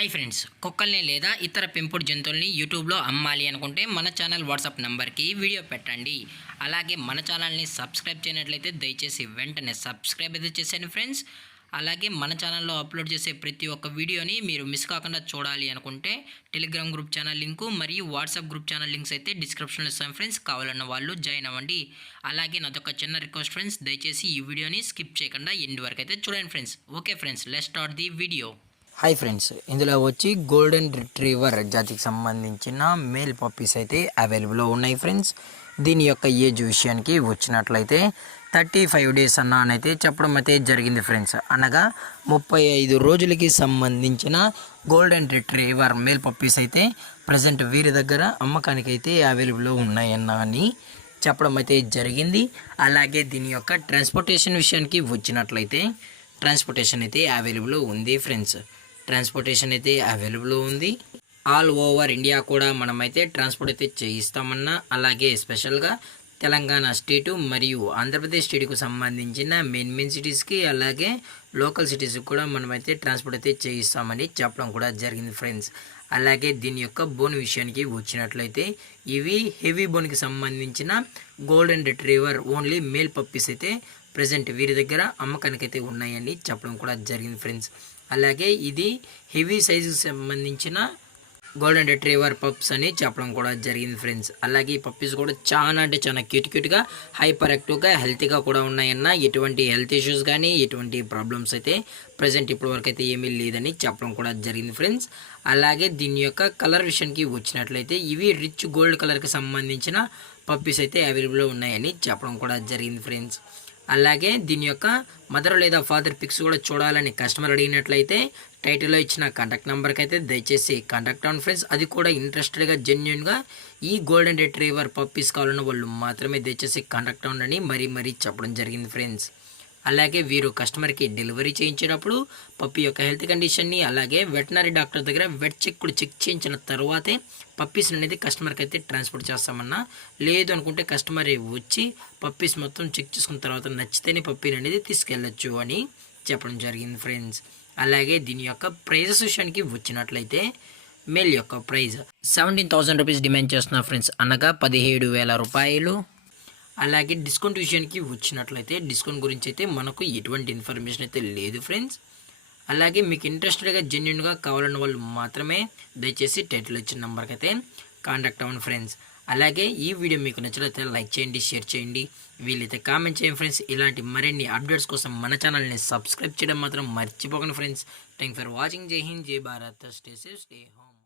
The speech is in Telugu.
హాయ్ ఫ్రెండ్స్, కుక్కల్ని లేదా ఇతర పెంపుడు జంతువుల్ని యూట్యూబ్లో అమ్మాలి అనుకుంటే మన ఛానల్ వాట్సాప్ నెంబర్కి వీడియో పెట్టండి. అలాగే మన ఛానల్ని సబ్స్క్రైబ్ చేయనట్లయితే దయచేసి వెంటనే సబ్స్క్రైబ్ అయితే చేసేయండి ఫ్రెండ్స్. అలాగే మన ఛానల్లో అప్లోడ్ చేసే ప్రతి ఒక్క వీడియోని మీరు మిస్ కాకుండా చూడాలి అనుకుంటే టెలిగ్రామ్ గ్రూప్ ఛానల్ లింకు మరియు వాట్సాప్ గ్రూప్ ఛానల్ లింక్స్ అయితే డిస్క్రిప్షన్లో ఇస్తాను ఫ్రెండ్స్. కావాలన్న వాళ్ళు జాయిన్ అవ్వండి. అలాగే నాదొక చిన్న రిక్వెస్ట్ ఫ్రెండ్స్, దయచేసి ఈ వీడియోని స్కిప్ చేయకుండా ఎండ్ వరకు అయితే చూడండి friends. Okay friends, let's start the video. Hi friends, ఇందులో వచ్చి గోల్డెన్ రిట్రీవర్ జాతికి సంబంధించిన మేల్ పప్పీస్ అయితే అవైలబుల్లో ఉన్నాయి ఫ్రెండ్స్. దీని యొక్క ఏజ్ విషయానికి వచ్చినట్లయితే 35 డేస్ అయితే చెప్పడం అయితే జరిగింది ఫ్రెండ్స్. అనగా 35 రోజులకి సంబంధించిన గోల్డెన్ రిట్రీవర్ మేల్ పప్పీస్ అయితే ప్రజెంట్ వీరి దగ్గర అమ్మకానికి అయితే అవైలబుల్లో ఉన్నాయని చెప్పడం అయితే జరిగింది. అలాగే దీని యొక్క ట్రాన్స్పోర్టేషన్ విషయానికి వచ్చినట్లయితే ట్రాన్స్పోర్టేషన్ అయితే అవైలబుల్ ఉంది ఫ్రెండ్స్. ట్రాన్స్పోర్టేషన్ అయితే అవైలబుల్ ఉంది. ఆల్ ఓవర్ ఇండియా కూడా మనమైతే ట్రాన్స్పోర్ట్ అయితే చేయిస్తామన్నా, అలాగే స్పెషల్గా తెలంగాణ స్టేటు మరియు ఆంధ్రప్రదేశ్ స్టేట్కు సంబంధించిన మెయిన్ సిటీస్కి అలాగే లోకల్ సిటీస్కి కూడా మనమైతే ట్రాన్స్పోర్ట్ అయితే చేయిస్తామని చెప్పడం కూడా జరిగింది ఫ్రెండ్స్. అలాగే దీని యొక్క బోన్ విషయానికి వచ్చినట్లయితే ఇవి హెవీ బోన్కి సంబంధించిన golden retriever only male puppies అయితే ప్రజెంట్ వీరి దగ్గర అమ్మకానికి అయితే ఉన్నాయని చెప్పడం కూడా జరిగింది ఫ్రెండ్స్. అలాగే ఇది హెవీ సైజుకి సంబంధించిన గోల్డెన్ రిట్రీవర్ పప్స్ అని చెప్పడం కూడా జరిగింది ఫ్రెండ్స్. అలాగే ఈ పప్పీస్ కూడా చాలా క్యూట్గా హైపర్ యాక్టివ్గా హెల్తీగా కూడా ఉన్నాయన్న. ఎటువంటి హెల్త్ ఇష్యూస్ కానీ ఎటువంటి ప్రాబ్లమ్స్ అయితే ప్రజెంట్ ఇప్పటి వరకు అయితే ఏమీ లేదని చెప్పడం కూడా జరిగింది ఫ్రెండ్స్. అలాగే దీని యొక్క కలర్ విషయానికి వచ్చినట్లయితే ఇవి రిచ్ గోల్డ్ కలర్కి సంబంధించిన పప్పీస్ అయితే అవైలబుల్లో ఉన్నాయని చెప్పడం కూడా జరిగింది ఫ్రెండ్స్. అలాగే దీని యొక్క మదర్ లేదా ఫాదర్ పిక్స్ కూడా చూడాలని కస్టమర్ అడిగినట్లయితే టైటిల్లో ఇచ్చిన కాంటాక్ట్ నెంబర్కి అయితే దయచేసి కాంటాక్ట్ అవ్వండి ఫ్రెండ్స్. అది కూడా ఇంట్రెస్టెడ్గా జెన్యున్గా ఈ గోల్డెన్ రిట్రీవర్ పప్పీస్ కావాలన్న వాళ్ళు మాత్రమే దయచేసి కాంటాక్ట్ అవ్వండి మరీ చెప్పడం జరిగింది ఫ్రెండ్స్. అలాగే వీరు కస్టమర్కి డెలివరీ చేయించేటప్పుడు పప్పీ యొక్క హెల్త్ కండిషన్ని అలాగే వెటనరీ డాక్టర్ దగ్గర వెట్ చెక్ కూడా చెక్ చేయించిన తర్వాతే పప్పీస్ అనేది కస్టమర్కి అయితే ట్రాన్స్పోర్ట్ చేస్తామన్నా. లేదు అనుకుంటే కస్టమర్ వచ్చి పప్పీస్ మొత్తం చెక్ చేసుకున్న తర్వాత నచ్చితేనే పప్పీని అనేది తీసుకెళ్ళచ్చు అని చెప్పడం జరిగింది ఫ్రెండ్స్. అలాగే దీని యొక్క ప్రైజెస్ విషయానికి వచ్చినట్లయితే మేల్ యొక్క ప్రైజ్ 17,000 రూపీస్ డిమాండ్ చేస్తున్నారు ఫ్రెండ్స్, అనగా 17,000 రూపాయలు. అలాగే డిస్కౌంట్ విషయానికి వచ్చినట్లయితే డిస్కౌంట్ గురించి అయితే మనకు ఎటువంటి ఇన్ఫర్మేషన్ అయితే లేదు ఫ్రెండ్స్. అలాగే మీకు ఇంట్రెస్టెడ్గా జెన్యున్గా కావాలన్న వాళ్ళు మాత్రమే దయచేసి టైటిల్ ఇచ్చిన నెంబర్కి అయితే కాంటాక్ట్ అవ్వండి ఫ్రెండ్స్. అలాగే ఈ వీడియో మీకు నచ్చినట్లయితే లైక్ చేయండి, షేర్ చేయండి, వీలైతే కామెంట్ చేయండి ఫ్రెండ్స్. ఇలాంటి మరిన్ని అప్డేట్స్ కోసం మన ఛానల్ని సబ్స్క్రైబ్ చేయడం మాత్రం మర్చిపోకండి ఫ్రెండ్స్. Thank for watching. జై హింద్, జై Bharat, stay safe, stay home.